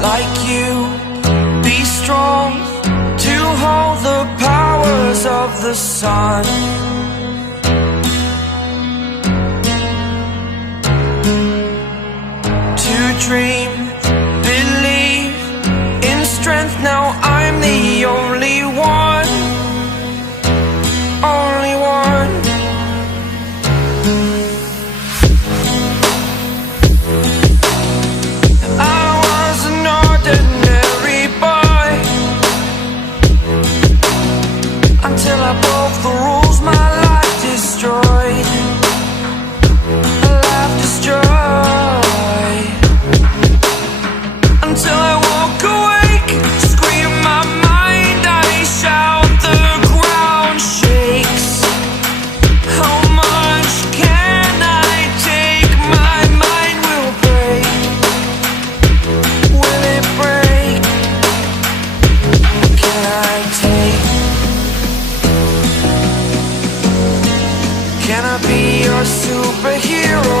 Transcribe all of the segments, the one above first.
like you, be strong to hold the powers of the sun. To dream, believe in strength. Now I'm the only one, only one. I was an ordinary boy until I broke the rules. My life destroyed, a life destroyed. Until I walk awake, scream my mind, I shout, the ground shakes. How much can I take? My mind will break. Will it break? Can I take? Can I be your superhero?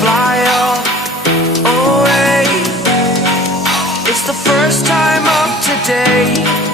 Fly up away. It's the first time of today.